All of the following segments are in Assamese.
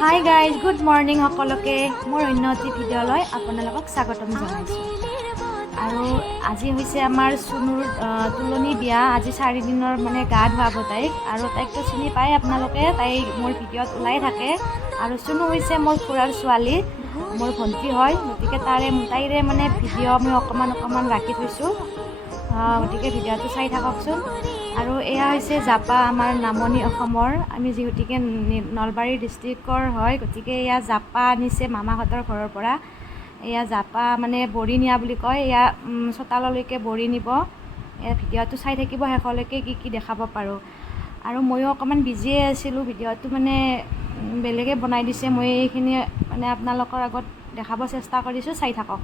হাই গাইজ, গুড মৰ্ণিং সকলোকে। মোৰ অন্য এটি ভিডিঅ'লৈ আপোনালোকক স্বাগতম জনাইছোঁ। আৰু আজি হৈছে আমাৰ চুনুৰ তুলনি বিয়া। আজি 4 দিনৰ মানে গা ধুৱাব তাইক, আৰু তাইকতো চিনি পায় আপোনালোকে, তাই মোৰ ভিডিঅ'ত ওলাই থাকে। আৰু চুনু হৈছে মোৰ খুৰাৰ ছোৱালী, মোৰ ভণ্টি হয়। গতিকে তাইৰে মানে ভিডিঅ' মই অকণমান ৰাখি থৈছোঁ, গতিকে ভিডিঅ'টো চাই থাককচোন। আৰু এয়া হৈছে জাপা, আমাৰ নামনি অসমৰ। আমি যিহেতুকে নলবাৰী ডিষ্ট্ৰিক্টৰ হয়, গতিকে এয়া জাপা আনিছে মামাহঁতৰ ঘৰৰ পৰা। এয়া জাপা মানে বৰি নিয়া বুলি কয়, এয়া চোতাললৈকে বৰি নিব। এয়া ভিডিঅ'টো চাই থাকিব শেষলৈকে, কি দেখাব পাৰোঁ। আৰু ময়ো অকণমান বিজিয়ে আছিলোঁ, ভিডিঅ'টো মানে বেলেগে বনাই দিছে। মই এইখিনি মানে আপোনালোকৰ আগত দেখাব চেষ্টা কৰিছোঁ, চাই থাকক।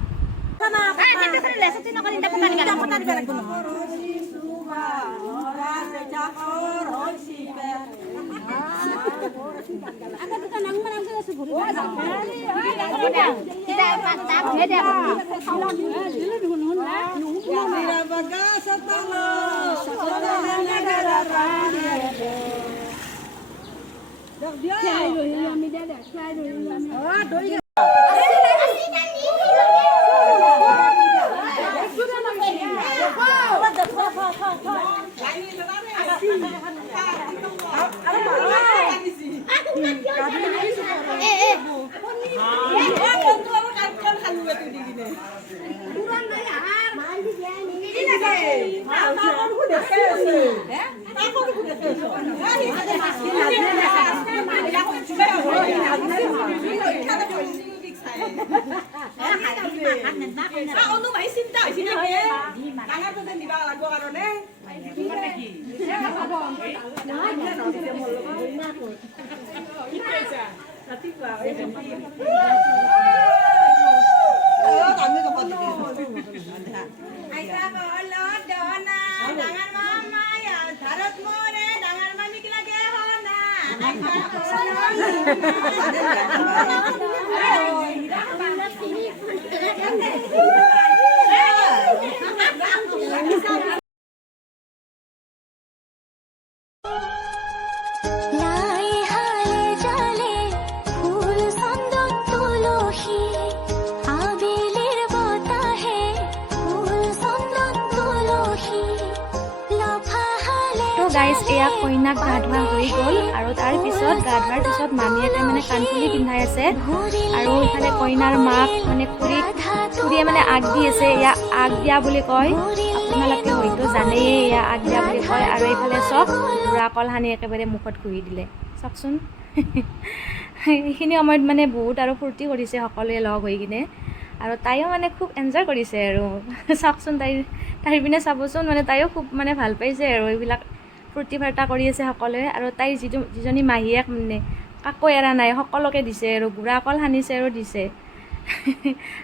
গাইজ, এয়া কইনাক গা ধোৱা হৈ গ'ল। আৰু তাৰ পিছত গা ধোৱাৰ পিছত মামীয়েকে মানে কাণফুলি পিন্ধাই আছে, আৰু ইফালে কইনাৰ মাক মানে খুৰীয়ে মানে আগ দি আছে। এয়া আগ দিয়া বুলি কয়, আপোনালোকে হয়তো জানেই, এয়া আগ দিয়া বুলি কয়। আৰু এইফালে চব বুঢ়া কল সানি একেবাৰে মুখত ঘঁহি দিলে, চাওকচোন। সেইখিনি সময়ত মানে বহুত আৰু ফূৰ্তি কৰিছে সকলোৱে লগ হৈ কিনে। আৰু তাইও মানে খুব এনজয় কৰিছে আৰু চাওকচোন, তাইৰ পিনে চাবচোন, মানে তাইও খুব মানে ভাল পাইছে আৰু এইবিলাক ফূৰ্তি ফাৰ্তা কৰি আছে সকলোৱে। আৰু তাইৰ যিজনী মাহীয়েক মানে কাকো এৰা নাই, সকলোকে দিছে আৰু বুঢ়া কল সানিছে আৰু দিছে।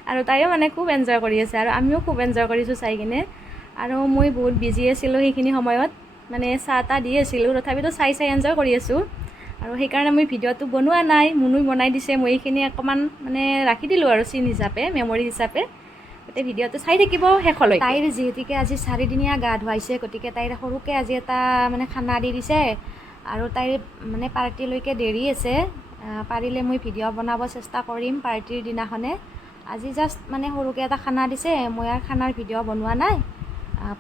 আৰু তাইও মানে খুব এনজয় কৰি আছে, আৰু আমিও খুব এনজয় কৰিছোঁ চাই কিনে। আৰু মই বহুত বিজি আছিলোঁ সেইখিনি সময়ত, মানে চাহ তাহ দি আছিলোঁ, তথাপিতো চাই এনজয় কৰি আছোঁ। আৰু সেইকাৰণে মই ভিডিঅ'টো বনোৱা নাই, মুনুই বনাই দিছে। মই এইখিনি অকণমান মানে ৰাখি দিলোঁ আৰু চিন হিচাপে, মেমৰি হিচাপে। গতিকে ভিডিঅ'টো চাই থাকিব শেষলৈ। তাইৰ যিহেতুকে আজি 4 দিনীয়া গা ধুৱাইছে, গতিকে তাইৰ সৰুকৈ আজি এটা মানে খানা দি দিছে। আৰু তাইৰ মানে পাৰ্টিলৈকে দেৰি আছে, পাৰিলে মই ভিডিঅ' বনাব চেষ্টা কৰিম পাৰ্টিৰ দিনাখনে। আজি জাষ্ট মানে সৰুকৈ এটা খানা দিছে, মই আৰু খানাৰ ভিডিঅ' বনোৱা নাই।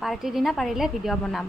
পাৰ্টিৰ দিনা পাৰিলে ভিডিঅ' বনাম।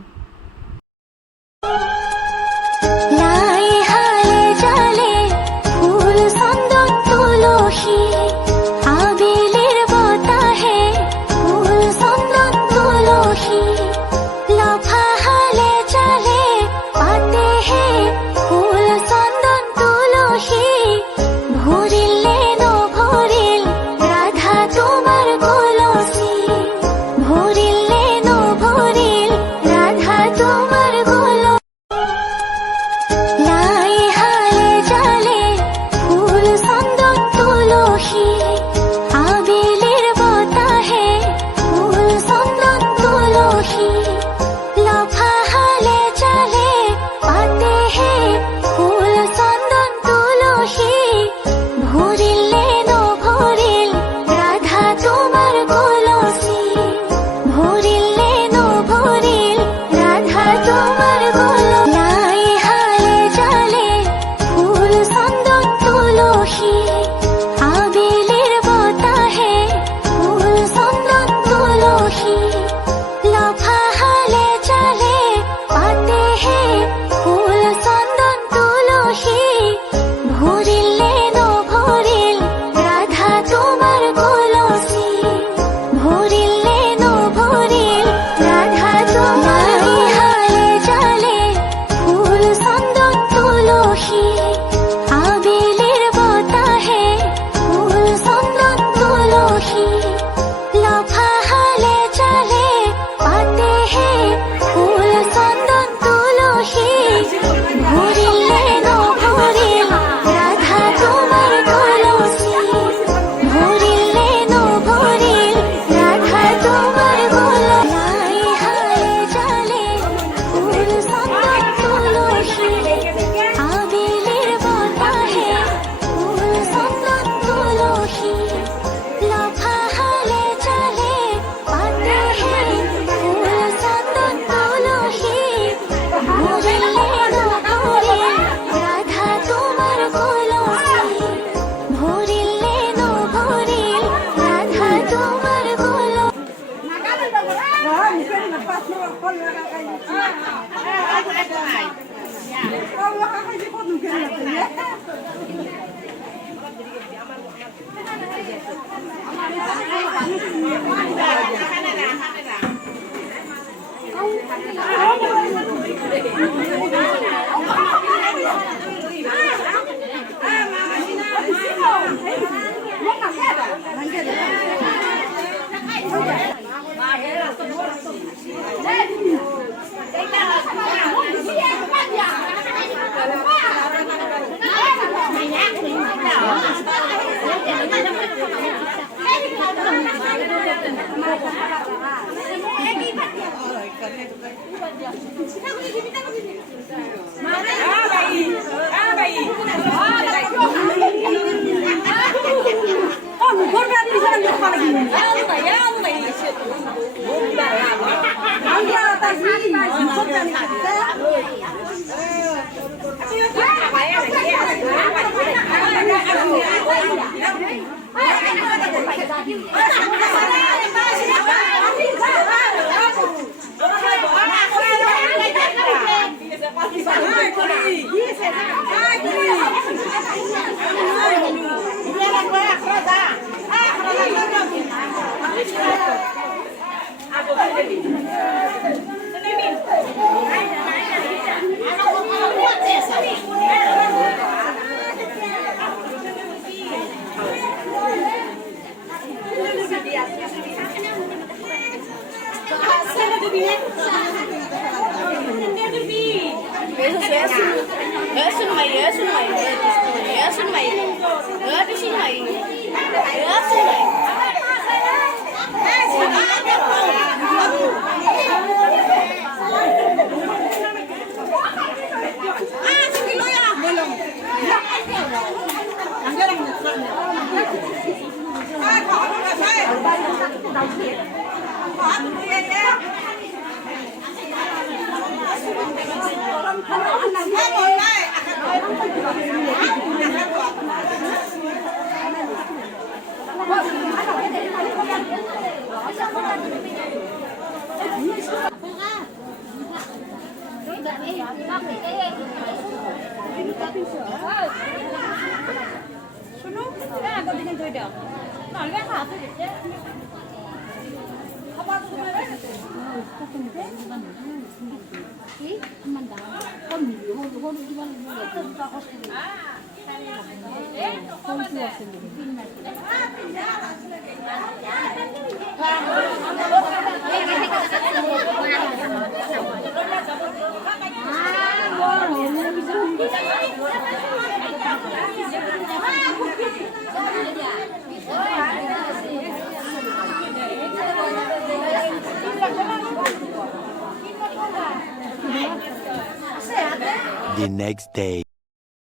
The next day.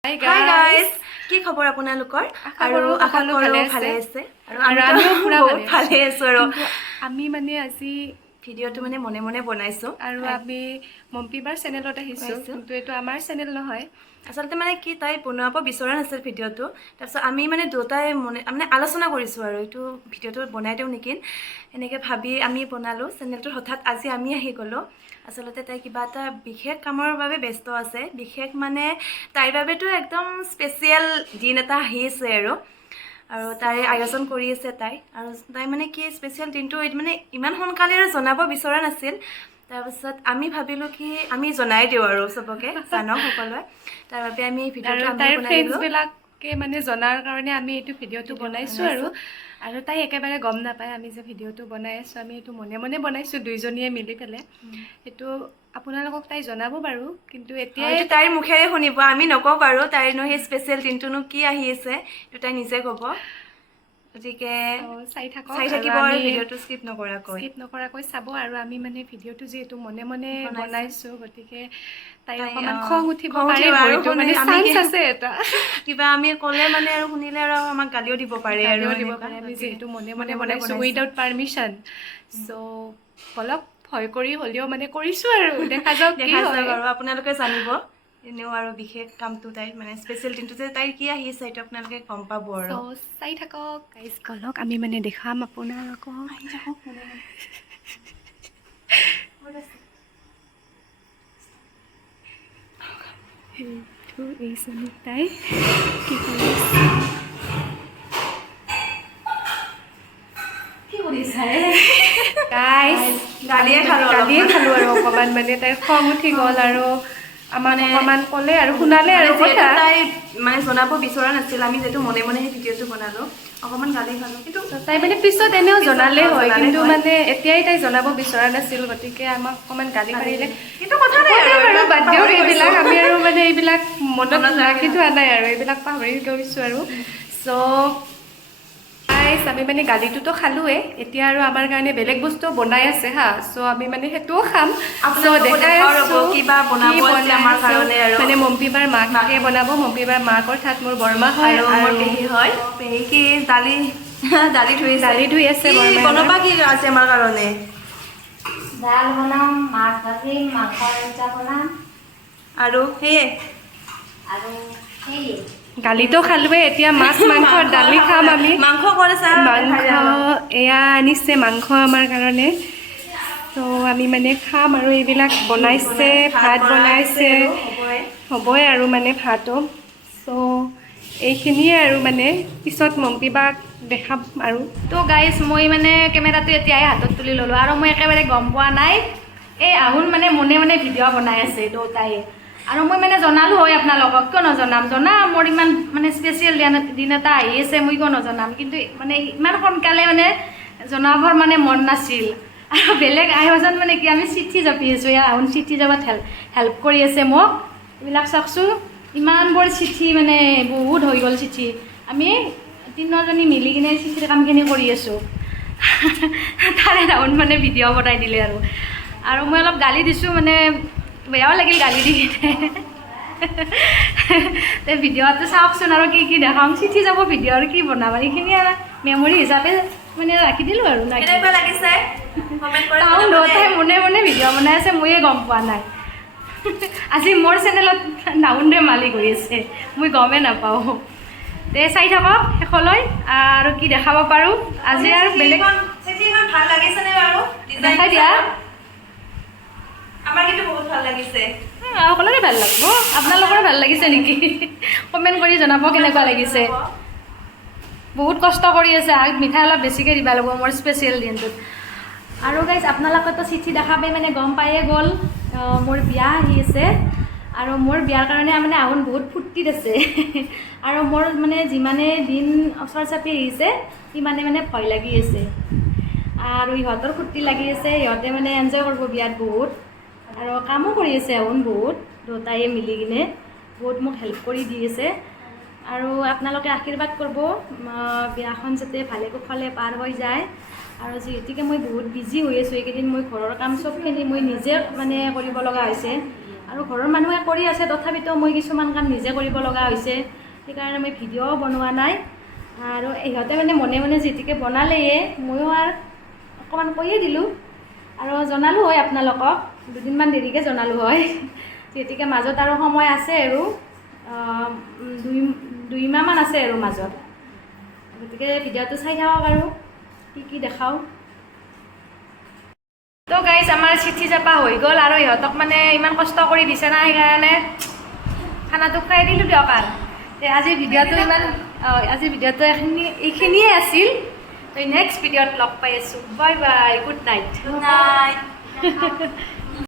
Hi guys, কি খবৰ আপোনালোকৰ? আৰু আশা কৰোঁ ভালে আছে আৰু আমিও পুৰা ভালে আছো আৰু আমি মানে আজি ভিডিঅ'টো মানে মনে মনে বনাইছো আৰু আমি মম্পিবাৰ চেনেলত আহিছো কিন্তু এটো আমাৰ চেনেল নহয় আসলতে মানে কি তাই বনাব বিচৰা নাছিল ভিডিঅ'টো তাৰপিছত আমি মানে দুটাই মানে আলোচনা কৰিছো আৰু এটো ভিডিঅ'টো বনাই দিও নেকি এনেকৈ ভাবি আমি বনালো চেনেলটো হঠাৎ আজি আমি আহি গলো আসলতে তাই কিবা এটা বিশেষ কামৰ বাবে ব্যস্ত আছে বিশেষ মানে তাইৰ বাবেটো একদম স্পেশাল দিন এটা আহিছে আৰু তাই আয়োজন কৰি আছে তাই মানে কি স্পেশাল দিনটো মানে ইমান সোনকালে আৰু জনাব বিচৰা নাছিল তাৰপিছত আমি ভাবিলো কি আমি জনাই দিও আৰু সবকে জানক সকলোৱে তাৰ বাবে আমি ভিডিঅ'টো আমি বনাইলো কে মানে জনাৰ কাৰণে আমি এটো ভিডিঅ'টো বনাইছো আৰু তাই একেবাৰে গম নাপায় আমি যে ভিডিঅ'টো বনাই আছো আমি এটো মনে মনে বনাইছো দুইজনীয়ে মিলি পেলে এটো আপোনালোকক তাই জনাব বাৰু কিন্তু এতিয়া তাইৰ মুখেৰে শুনিব আমি নকও বাৰু তাইৰ নো হে স্পেশাল দিনটোনো কি আহি আছে এটো তাই নিজে ক'ব গতিকে চাই থাকিব আৰু ভিডিঅ'টো স্কিপ নকৰাকৈ চাব আৰু আমি মানে ভিডিঅ'টো যেটো মনে মনে বনাইছো গতিকে তাই অকমান খং উঠিব পাৰে হয়তো মানে চান্স আছে এটা কিবা আমি ক'লে মানে আৰু শুনিলে আৰু আমাক গালিও দিব পাৰে আমি যেটো মনে মনে বনাইছো উইদাউট পাৰমিশন সো অলপ ভয় কৰি হলিও মানে কৰিছো আৰু দেখা যাওক কি হয় আৰু আপোনালোকে জানিব এনেও আৰু বিশেষ কামটো তাই মানে স্পেশাল দিনটো যে তাইৰ কি আহিছে এটা আপোনালোকে গম পাব আৰু চাই থাকক গাইজ কলক আমি মানে দেখাম আপোনালোকক আহি থাকক এইটো এইজনী তাই কি কৰিছে গালিয়ে খালোঁ আৰু অকণমান মানে তাইৰ খং উঠি গ'ল আৰু আমাক অকণমান ক'লে আৰু শুনালে আৰু কথা তাই মানে জনাব বিচৰা নাছিল আমি যিহেতু মনে মনে সেই ভিডিঅ'টো বনালোঁ অকণমান গালি খালোঁ কিন্তু তাই মানে পিছত এনেও জনালে হয় কিন্তু মানে এতিয়াই তাই জনাব বিচৰা নাছিল গতিকে আমাক অকণমান গালি পাৰিলে কিন্তু কথা নাই আৰু বাদ দিয়ক এইবিলাক আমি আৰু মানে এইবিলাক মনত ৰাখি থোৱা নাই আৰু এইবিলাক পাহৰি গৈছোঁ আৰু চ' আমি মানে গালিটোতো খালোৱে এতিয়া আৰু আমাৰ কাৰণে বেলেগ বস্তু বনাই আছে হা চ' আমি মানে সেইটোও খাম চ' দেখাই আছোঁ কিবা বনাব আছে আমাৰ কাৰণে আৰু মানে মম্পীবাৰ মাকে বনাব মম্পীবাৰ মাকৰ ঠাত মোৰ বৰমা হয় আৰু মোৰ পেহী হয় পেহী কি দালি ধুই আছে বনাবা কি আছে আমাৰ কাৰণে দাল বনাম মাছ ভাজিম মাংস আঞ্জা বনাম আৰু সেয়ে আৰু সেয়ে গালিটো খালোৱে এতিয়া মাছ মাংস দালি খাম আমি মাংস কৰিছা মাংস এয়া আনিছে মাংস আমাৰ কাৰণে ত' আমি মানে খাম আৰু এইবিলাক বনাইছে ভাত বনাইছে হ'বই আৰু মানে ভাতো চ' এইখিনিয়ে আৰু মানে পিছত মম্পীবাক দেখাম আৰু তো গাইজ মই মানে কেমেৰাটো এতিয়াই হাতত তুলি ল'লোঁ আৰু মই একেবাৰে গম পোৱা নাই এই আহুন মানে মনে মনে ভিডিঅ' বনাই আছে দুটাই আৰু মই মানে জনালোঁ হয় আপোনালোকক কিয় নজনাম মোৰ ইমান মানে স্পেচিয়েল দিন এটা আহি আছে মই কিয় নজনাম কিন্তু মানে ইমান সোনকালে মানে জনাবৰ মানে মন নাছিল আৰু বেলেগ আয়োজন মানে কি আমি চিঠি জপি আছোঁ এয়া আহুন চিঠি জপাত হেল্প কৰি আছে মোক এইবিলাক চাওকচোন ইমানবোৰ চিঠি মানে বহুত হৈ গ'ল চিঠি আমি তিনিজনী মিলি কিনে চিঠিৰ কামখিনি কৰি আছোঁ তাৰে আহুন মানে ভিডিঅ' বনাই দিলে আৰু মই অলপ গালি দিছোঁ মানে বেয়াও লাগিল গালি দি কিনে ভিডিঅ'টো চাওকচোন আৰু কি দেখাম চিঠি যাব ভিডিঅ' আৰু কি বনাম আৰু এইখিনি আৰু মেমৰি হিচাপে মানে ৰাখি দিলোঁ আৰু তাহোন দুটাই মনে মনে ভিডিঅ' বনাই আছে ময়ে গম পোৱা নাই আজি মোৰ চেনেলত নাউণ্ডে মালিক হৈ আছে মই গমেই নাপাওঁ তে চাই থাকক শেষলৈ আৰু কি দেখাব পাৰোঁ আজি আৰু বেলেগ ভাল লাগিছেনে বাৰু দেখাই দিয়া আমাৰ কিন্তু বহুত ভাল লাগিছে সকলোৰে ভাল লাগিব আপোনালোকৰ ভাল লাগিছে নেকি কমেণ্ট কৰি জনাব কেনেকুৱা লাগিছে বহুত কষ্ট কৰি আছে মিঠাই অলপ বেছিকৈ দিব লাগিব মোৰ স্পেচিয়েল দিনটোত আৰু গাইজ আপোনালোকেতো চিঠি দেখাবাই মানে গম পায়ে গ'ল মোৰ বিয়া আহি আছে আৰু মোৰ বিয়াৰ কাৰণে মানে আহুন বহুত ফূৰ্তিত আছে আৰু মোৰ মানে যিমানে দিন ওচৰ চাপি আহিছে সিমানে মানে ভয় লাগি আছে আৰু ইহঁতৰ ফূৰ্তি লাগি আছে ইহঁতে মানে এনজয় কৰিব বিয়াত বহুত আৰু কামো কৰি আছে আহুন বহুত দুটাই মিলি কিনে বহুত মোক হেল্প কৰি দি আছে আৰু আপোনালোকে আশীৰ্বাদ কৰিব বিয়াখন যাতে ভালে কুশলে পাৰ হৈ যায় আৰু যিহেতুকে মই বহুত বিজি হৈ আছোঁ এইকেইদিন মই ঘৰৰ কাম চবখিনি মই নিজে মানে কৰিব লগা হৈছে আৰু ঘৰৰ মানুহে কৰি আছে তথাপিতো মই কিছুমান কাম নিজে কৰিব লগা হৈছে সেইকাৰণে মই ভিডিঅ' বনোৱা নাই আৰু ইহঁতে মানে মনে মনে যিহেতুকে বনালেয়ে ময়ো আৰু অকণমান কৈয়ে দিলোঁ আৰু জনালোঁ হয় আপোনালোকক দুদিনমান দেৰিকৈ জনালোঁ হয় যিহেতুকে মাজত আৰু সময় আছে আৰু দুইমাহমান আছে আৰু মাজত গতিকে ভিডিঅ'টো চাই থাকক আৰু কি দেখাওঁ তো গাইজ আমাৰ চিঠি জপা হৈ গ'ল আৰু ইহঁতক মানে ইমান কষ্ট কৰি দিছে না সেইকাৰণে খানাটো খুৱাই দিলোঁ দিয়ক আৰু আজিৰ ভিডিঅ'টো এইখিনিয়ে আছিল তো নেক্সট ভিডিঅ'ত লগ পাই আছোঁ বাই বাই গুড নাইট